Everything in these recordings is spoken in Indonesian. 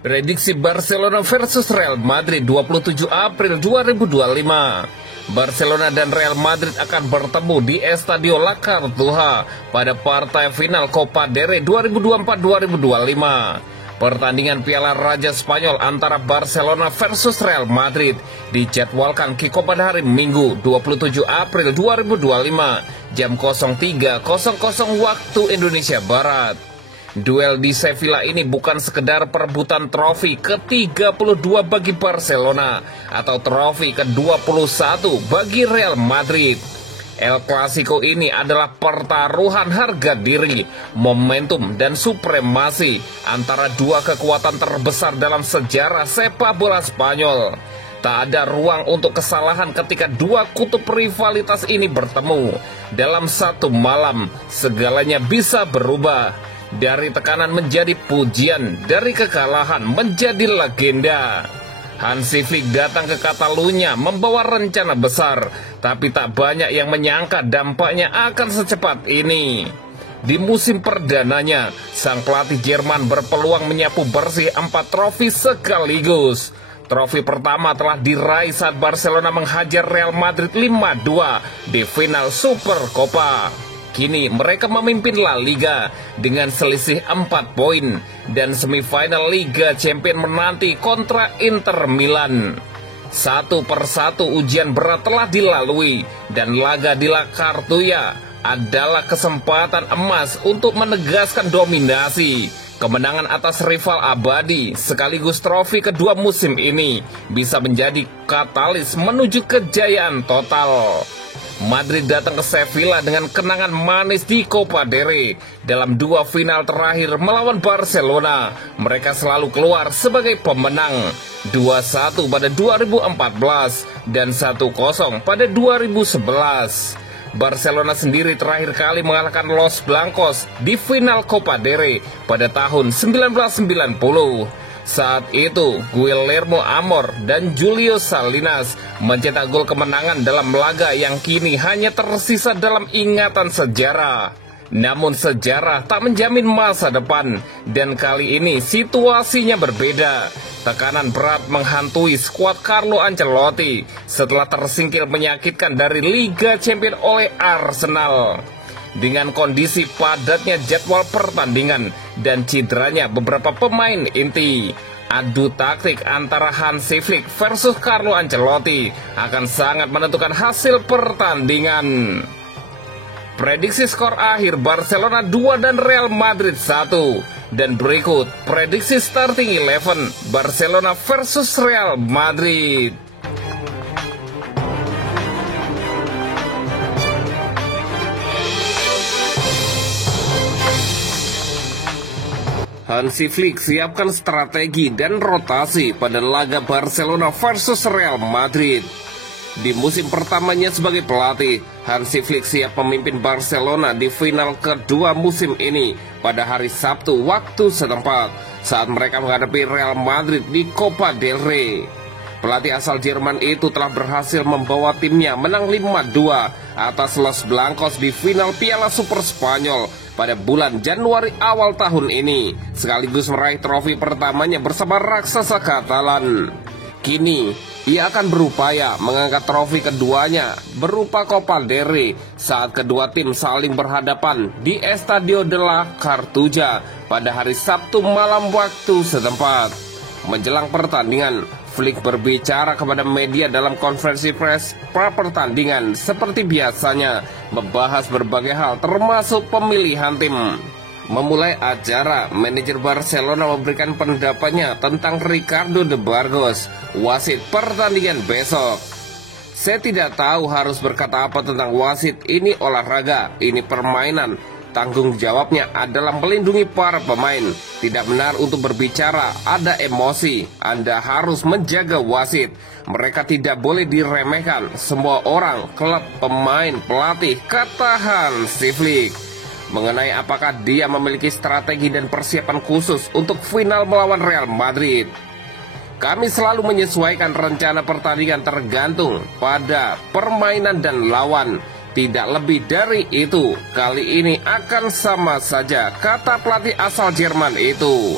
Prediksi Barcelona versus Real Madrid 27 April 2025. Barcelona dan Real Madrid akan bertemu di Estadio La Cartuja pada partai final Copa del Rey 2024-2025. Pertandingan Piala Raja Spanyol antara Barcelona versus Real Madrid dijadwalkan kick-off pada hari Minggu 27 April 2025 jam 03.00 waktu Indonesia Barat. Duel di Sevilla ini bukan sekedar perebutan trofi ke-32 bagi Barcelona atau trofi ke-21 bagi Real Madrid. El Clasico ini adalah pertaruhan harga diri, momentum, dan supremasi antara dua kekuatan terbesar dalam sejarah sepak bola Spanyol. Tak ada ruang untuk kesalahan ketika dua kutub rivalitas ini bertemu. Dalam satu malam, segalanya bisa berubah. Dari tekanan menjadi pujian, dari kekalahan menjadi legenda. Hansi Flick datang ke Catalunya membawa rencana besar, tapi tak banyak yang menyangka dampaknya akan secepat ini. Di musim perdananya, sang pelatih Jerman berpeluang menyapu bersih 4 trofi sekaligus. Trofi pertama telah diraih saat Barcelona menghajar Real Madrid 5-2 di final Supercopa. Kini mereka memimpin La Liga dengan selisih 4 poin dan semifinal Liga Champions menanti kontra Inter Milan. Satu persatu ujian berat telah dilalui dan laga di La Cartuja adalah kesempatan emas untuk menegaskan dominasi. Kemenangan atas rival abadi sekaligus trofi kedua musim ini bisa menjadi katalis menuju kejayaan total. Madrid datang ke Sevilla dengan kenangan manis di Copa del Rey. Dalam 2 final terakhir melawan Barcelona, mereka selalu keluar sebagai pemenang. 2-1 pada 2014 dan 1-0 pada 2011. Barcelona sendiri terakhir kali mengalahkan Los Blancos di final Copa del Rey pada tahun 1990. Saat itu, Guillermo Amor dan Julio Salinas mencetak gol kemenangan dalam laga yang kini hanya tersisa dalam ingatan sejarah. Namun sejarah tak menjamin masa depan, dan kali ini situasinya berbeda. Tekanan berat menghantui skuad Carlo Ancelotti setelah tersingkir menyakitkan dari Liga Champions oleh Arsenal. Dengan kondisi padatnya jadwal pertandingan dan cederanya beberapa pemain inti, adu taktik antara Hansi Flick versus Carlo Ancelotti akan sangat menentukan hasil pertandingan. Prediksi skor akhir Barcelona 2 dan Real Madrid 1. Dan berikut prediksi starting 11 Barcelona versus Real Madrid. Hansi Flick siapkan strategi dan rotasi pada laga Barcelona versus Real Madrid. Di musim pertamanya sebagai pelatih, Hansi Flick siap memimpin Barcelona di final kedua musim ini pada hari Sabtu waktu setempat saat mereka menghadapi Real Madrid di Copa del Rey. Pelatih asal Jerman itu telah berhasil membawa timnya menang 5-2 atas Los Blancos di final Piala Super Spanyol pada bulan Januari awal tahun ini, sekaligus meraih trofi pertamanya bersama raksasa Katalan. Kini, ia akan berupaya mengangkat trofi keduanya berupa Copa del Rey saat kedua tim saling berhadapan di Estadio de la Cartuja pada hari Sabtu malam waktu setempat. Menjelang pertandingan, Flick berbicara kepada media dalam konferensi pers pra-pertandingan seperti biasanya, membahas berbagai hal termasuk pemilihan tim. Memulai acara, manajer Barcelona memberikan pendapatnya tentang Ricardo de Burgos, wasit pertandingan besok. Saya tidak tahu harus berkata apa tentang wasit, ini olahraga, ini permainan. Tanggung jawabnya adalah melindungi para pemain. Tidak benar untuk berbicara, ada emosi. Anda harus menjaga wasit. Mereka tidak boleh diremehkan. Semua orang, klub, pemain, pelatih, kata Hansi Flick. Mengenai apakah dia memiliki strategi dan persiapan khusus untuk final melawan Real Madrid, kami selalu menyesuaikan rencana pertandingan tergantung pada permainan dan lawan. Tidak lebih dari itu. Kali ini akan sama saja, kata pelatih asal Jerman itu.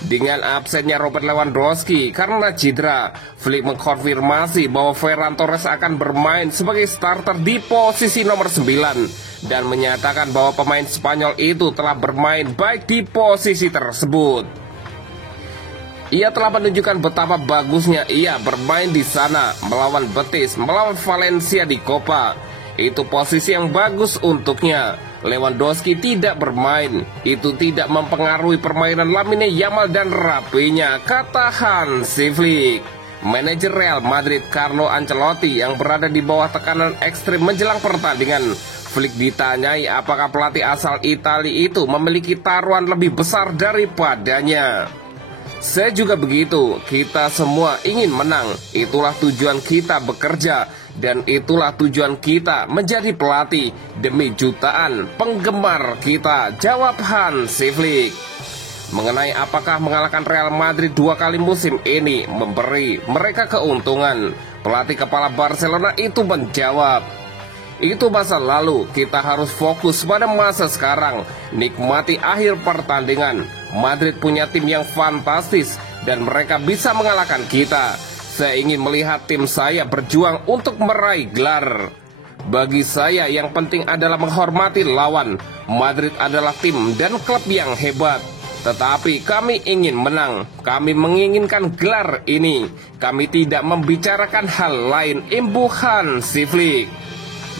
Dengan absennya Robert Lewandowski karena cedera, Flick mengkonfirmasi bahwa Ferran Torres akan bermain sebagai starter di posisi nomor 9 dan menyatakan bahwa pemain Spanyol itu telah bermain baik di posisi tersebut. Ia telah menunjukkan betapa bagusnya ia bermain di sana melawan Betis, melawan Valencia di Copa. Itu posisi yang bagus untuknya. Lewandowski tidak bermain, itu tidak mempengaruhi permainan Lamine Yamal dan Rafinha, kata Hansi Flick. Manajer Real Madrid Carlo Ancelotti yang berada di bawah tekanan ekstrim menjelang pertandingan. Flick ditanyai apakah pelatih asal Italia itu memiliki taruhan lebih besar daripadanya. Saya juga begitu, kita semua ingin menang, itulah tujuan kita bekerja, dan itulah tujuan kita menjadi pelatih demi jutaan penggemar kita, jawab Hansi Flick. Mengenai apakah mengalahkan Real Madrid 2 kali musim ini memberi mereka keuntungan, pelatih kepala Barcelona itu menjawab, itu masa lalu, kita harus fokus pada masa sekarang, nikmati akhir pertandingan. Madrid punya tim yang fantastis dan mereka bisa mengalahkan kita. Saya ingin melihat tim saya berjuang untuk meraih gelar. Bagi saya yang penting adalah menghormati lawan. Madrid adalah tim dan klub yang hebat. Tetapi kami ingin menang. Kami menginginkan gelar ini. Kami tidak membicarakan hal lain, imbuh Hansi Flick.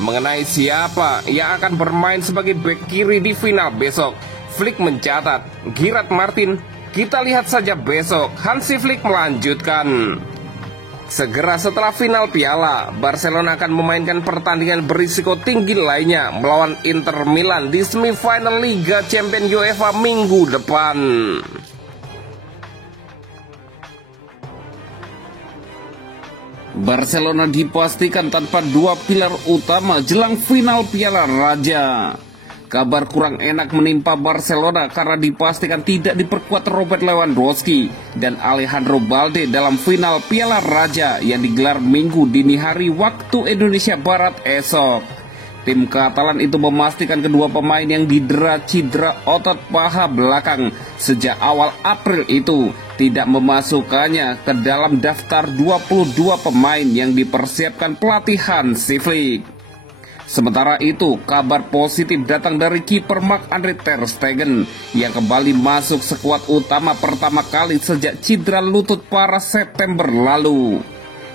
Mengenai siapa yang akan bermain sebagai bek kiri di final besok, Flick mencatat, Gerard Martin, kita lihat saja besok. Hansi Flick melanjutkan. Segera setelah final piala, Barcelona akan memainkan pertandingan berisiko tinggi lainnya melawan Inter Milan di semifinal Liga Champions UEFA minggu depan. Barcelona dipastikan tanpa 2 pilar utama jelang final Piala Raja. Kabar kurang enak menimpa Barcelona karena dipastikan tidak diperkuat Robert Lewandowski dan Alejandro Balde dalam final Piala Raja yang digelar Minggu dini hari waktu Indonesia Barat esok. Tim Katalan itu memastikan kedua pemain yang didera cedera otot paha belakang sejak awal April itu tidak memasukkannya ke dalam daftar 22 pemain yang dipersiapkan pelatih Hansi Flick. Sementara itu, kabar positif datang dari kiper Marc-Andre ter Stegen yang kembali masuk skuad utama pertama kali sejak cedera lutut pada September lalu.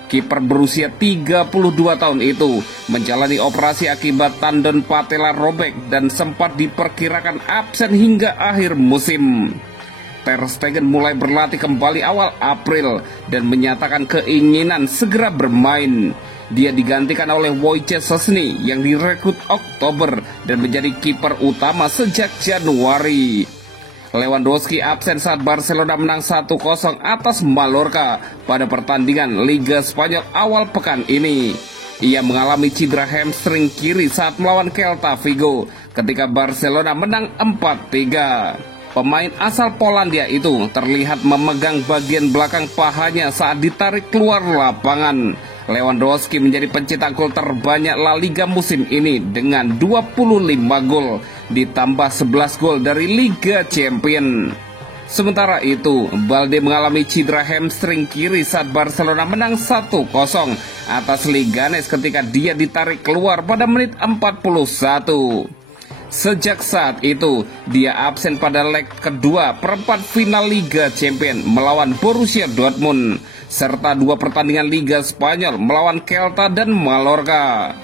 Kiper berusia 32 tahun itu menjalani operasi akibat tendon patella robek dan sempat diperkirakan absen hingga akhir musim. Ter Stegen mulai berlatih kembali awal April dan menyatakan keinginan segera bermain. Dia digantikan oleh Wojciech Szczesny yang direkrut Oktober dan menjadi kiper utama sejak Januari. Lewandowski absen saat Barcelona menang 1-0 atas Mallorca pada pertandingan Liga Spanyol awal pekan ini. Ia mengalami cedera hamstring kiri saat melawan Celta Vigo ketika Barcelona menang 4-3. Pemain asal Polandia itu terlihat memegang bagian belakang pahanya saat ditarik keluar lapangan. Lewandowski menjadi pencetak gol terbanyak La Liga musim ini dengan 25 gol, ditambah 11 gol dari Liga Champions. Sementara itu, Balde mengalami cedera hamstring kiri saat Barcelona menang 1-0 atas Leganes ketika dia ditarik keluar pada menit 41. Sejak saat itu, dia absen pada leg kedua perempat final Liga Champions melawan Borussia Dortmund, serta 2 pertandingan Liga Spanyol melawan Celta dan Mallorca.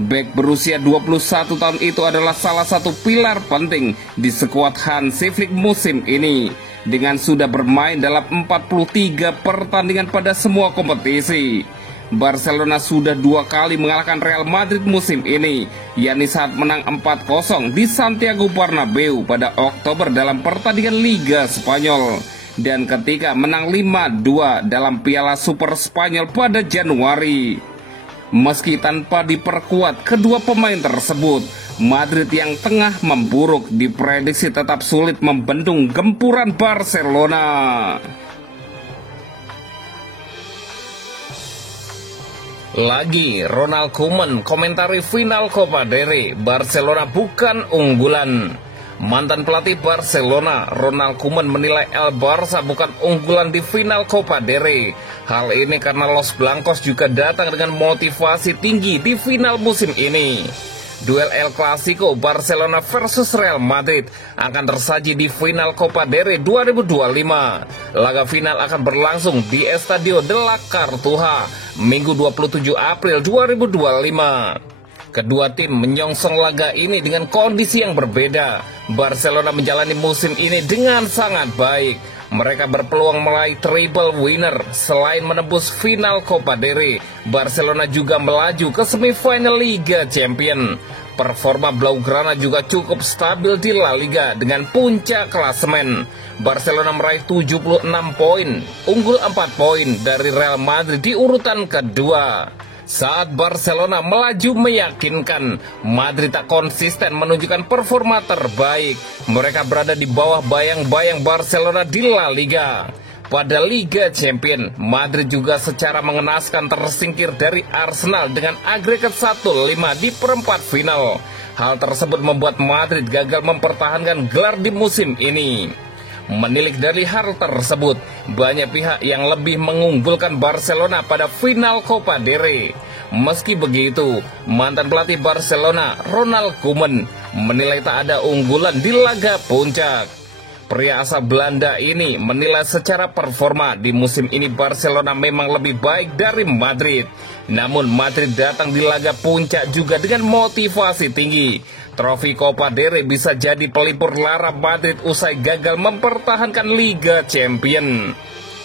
Bek berusia 21 tahun itu adalah salah satu pilar penting di skuad Hansi Flick musim ini, dengan sudah bermain dalam 43 pertandingan pada semua kompetisi. Barcelona sudah 2 kali mengalahkan Real Madrid musim ini, yakni saat menang 4-0 di Santiago Bernabeu pada Oktober dalam pertandingan Liga Spanyol, dan ketika menang 5-2 dalam Piala Super Spanyol pada Januari. Meski tanpa diperkuat kedua pemain tersebut, Madrid yang tengah memburuk diprediksi tetap sulit membendung gempuran Barcelona. Lagi, Ronald Koeman komentari final Copa del Rey, Barcelona bukan unggulan. Mantan pelatih Barcelona, Ronald Koeman menilai El Barça bukan unggulan di final Copa del Rey. Hal ini karena Los Blancos juga datang dengan motivasi tinggi di final musim ini. Duel El Clasico Barcelona versus Real Madrid akan tersaji di final Copa del Rey 2025. Laga final akan berlangsung di Estadio de la Cartuja, Minggu 27 April 2025. Kedua tim menyongsong laga ini dengan kondisi yang berbeda. Barcelona menjalani musim ini dengan sangat baik. Mereka berpeluang meraih triple winner. Selain menembus final Copa del Rey, Barcelona juga melaju ke semifinal Liga Champions. Performa Blaugrana juga cukup stabil di La Liga dengan puncak klasemen. Barcelona meraih 76 poin, unggul 4 poin dari Real Madrid di urutan kedua. Saat Barcelona melaju meyakinkan, Madrid tak konsisten menunjukkan performa terbaik. Mereka berada di bawah bayang-bayang Barcelona di La Liga. Pada Liga Champions, Madrid juga secara mengenaskan tersingkir dari Arsenal dengan agregat 1-5 di perempat final. Hal tersebut membuat Madrid gagal mempertahankan gelar di musim ini. Menilik dari hal tersebut, banyak pihak yang lebih mengunggulkan Barcelona pada final Copa del Rey. Meski begitu, mantan pelatih Barcelona, Ronald Koeman, menilai tak ada unggulan di laga puncak. Pria asal Belanda ini menilai secara performa di musim ini Barcelona memang lebih baik dari Madrid. Namun Madrid datang di laga puncak juga dengan motivasi tinggi. Trofi Copa del Rey bisa jadi pelipur lara Madrid usai gagal mempertahankan Liga Champions.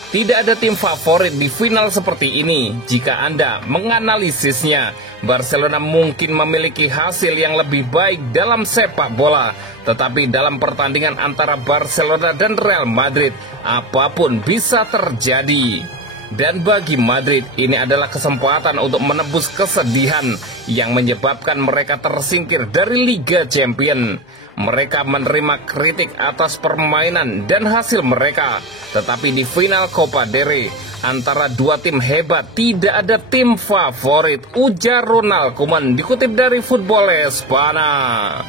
Tidak ada tim favorit di final seperti ini. Jika Anda menganalisisnya, Barcelona mungkin memiliki hasil yang lebih baik dalam sepak bola. Tetapi dalam pertandingan antara Barcelona dan Real Madrid, apapun bisa terjadi. Dan bagi Madrid, ini adalah kesempatan untuk menebus kesedihan yang menyebabkan mereka tersingkir dari Liga Champions. Mereka menerima kritik atas permainan dan hasil mereka. Tetapi di final Copa del Rey, antara dua tim hebat, tidak ada tim favorit, ujar Ronald Koeman dikutip dari Football Espana.